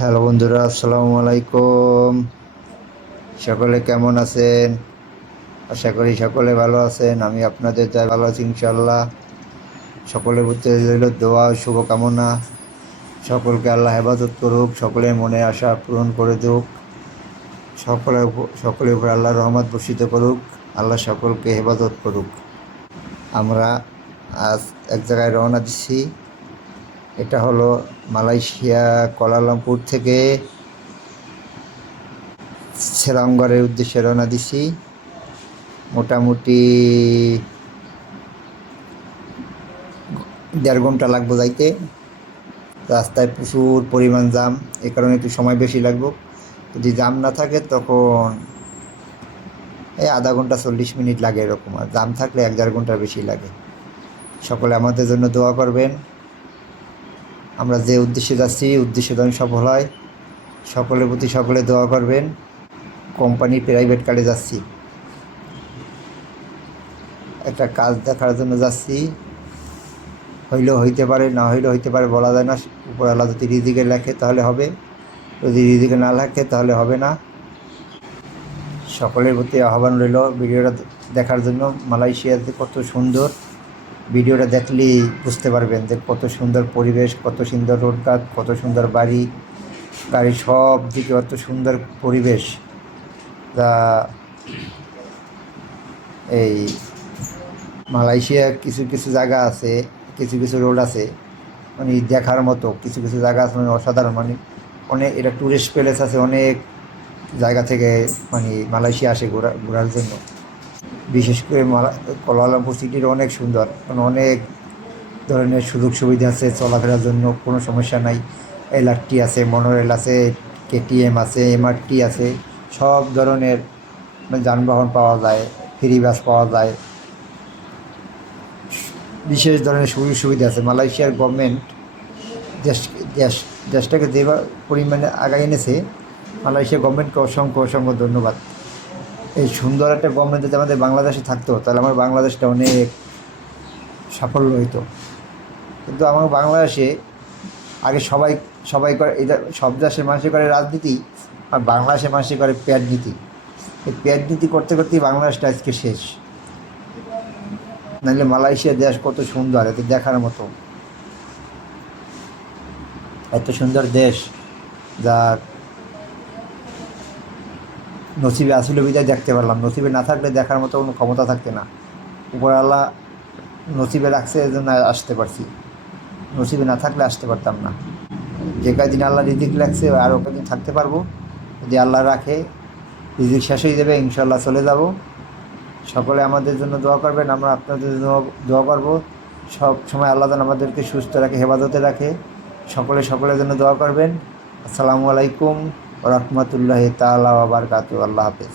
Hello বন্ধুরা, আসসালামু আলাইকুম। সকলে কেমন আছেন? আশা করি সকলে ভালো আছেন। আমি আপনাদের যাই ভালো আছি ইনশাল্লাহ। সকলের প্রতি রইল দোয়া ও শুভকামনা। সকলকে আল্লাহ হেফাজত করুক, সকলের মনে আশা পূরণ করে দুক, সকলের উপর আল্লাহর রহমত বর্ষিত করুক, আল্লাহ সকলকে হেফাজত করুক। আমরা আজ এক জায়গায় রওনা দিচ্ছি। এটা হলো মালয়েশিয়া কুয়ালালামপুর থেকে সেলামগড়ের উদ্দেশ্যে রওনা দিছি। মোটামুটি 1.5 ঘন্টা লাগবে যাইতে। রাস্তায় প্রচুর পরিমাণ জাম, এই কারণে একটু সময় বেশি লাগবে। যদি জাম না থাকে তখন এই আধা ঘন্টা 40 মিনিট লাগে এরকম, আর জাম থাকলে 1-1.5 ঘন্টার বেশি লাগে। সকলে আমাদের জন্য দোয়া করবেন। আমরা যে উদ্দেশ্যে যাচ্ছি উদ্দেশ্য যেন সফল হয়, সকলের প্রতি সকলে দোয়া করবেন। কোম্পানির প্রাইভেট কারে যাচ্ছি, একটা কাজ দেখার জন্য যাচ্ছি। হইলেও হইতে পারে, না হইলেও হইতে পারে, বলা যায় না। উপরওয়ালা যদি রিজিকে লেখে তাহলে হবে, যদি রিজিকে না লেখে তাহলে হবে না। সকলের প্রতি আহ্বান রইল ভিডিওটা দেখার জন্য। মালয়েশিয়াতে কত সুন্দর, ভিডিওটা দেখলেই বুঝতে পারবেন যে কত সুন্দর পরিবেশ, কত সুন্দর রোডঘাট, কত সুন্দর বাড়ি গাড়ি, সব দিকে কত সুন্দর পরিবেশ। যা এই মালয়েশিয়া কিছু কিছু জায়গা আছে, কিছু কিছু রোড আছে মানে দেখার মতো, কিছু কিছু জায়গা আছে মানে অসাধারণ। মানে অনেক, এটা ট্যুরিস্ট প্লেস আছে, অনেক জায়গা থেকে মানে মালয়েশিয়া আসে ঘোরার জন্য। বিশেষ করে কুয়ালালামপুর সিটির অনেক সুন্দর, মানে অনেক ধরনের সুযোগ সুবিধা আছে চলাফেরার জন্য, কোনো সমস্যা নাই। এলআরটি আছে, মনোরেল আছে, কেটিএম আছে, এমআরটি আছে, সব ধরনের যানবাহন পাওয়া যায়, ফ্রি বাস পাওয়া যায়, বিশেষ ধরনের সুযোগ সুবিধা আছে। মালয়েশিয়ার গভর্নমেন্ট দেশটাকে যে পরিমাণে আগায় এনেছে, মালয়েশিয়া গভর্নমেন্টকে অসংখ্য অসংখ্য ধন্যবাদ। এই সুন্দর একটা গভর্নমেন্ট যদি আমাদের বাংলাদেশে থাকতো তাহলে আমার বাংলাদেশটা অনেক সাফল্য হইতো। কিন্তু আমার বাংলাদেশে আগে সবাই সবাই করে, এটা সব দেশের মানুষের করে রাজনীতি, আর বাংলাদেশের মানুষের করে প্যাট নীতি। এই প্যাট নীতি করতে করতেই বাংলাদেশটা আজকে শেষ। নাহলে মালয়েশিয়া দেশ কত সুন্দর, এত দেখার মতো, এত সুন্দর দেশ, যা নসিবে আসলে বিদায় দেখতে পারলাম। নসিবে না থাকলে দেখার মতো কোনো ক্ষমতা থাকতে না। উপর আল্লাহ নসিবে রাখছে, এই জন্য আসতে পারছি। নসিবে না থাকলে আসতে পারতাম না। যে কদিন আল্লাহ রিজিক লাগছে আরও কদিন থাকতে পারবো, যদি আল্লাহ রাখে। রিজিক শেষ হয়ে যাবে, ইনশাল্লাহ চলে যাব। সকলে আমাদের জন্য দোয়া করবেন, আমরা আপনাদের জন্য দোয়া করব। সব সময় আল্লাহ যেন আমাদেরকে সুস্থ রাখে, হেফাজতে রাখে। সকলের জন্য দোয়া করবেন। আসসালামু আলাইকুম ওয়া রাহমাতুল্লাহি তাআলা ওয়া বারাকাতুহু। আল্লাহ হাফেজ।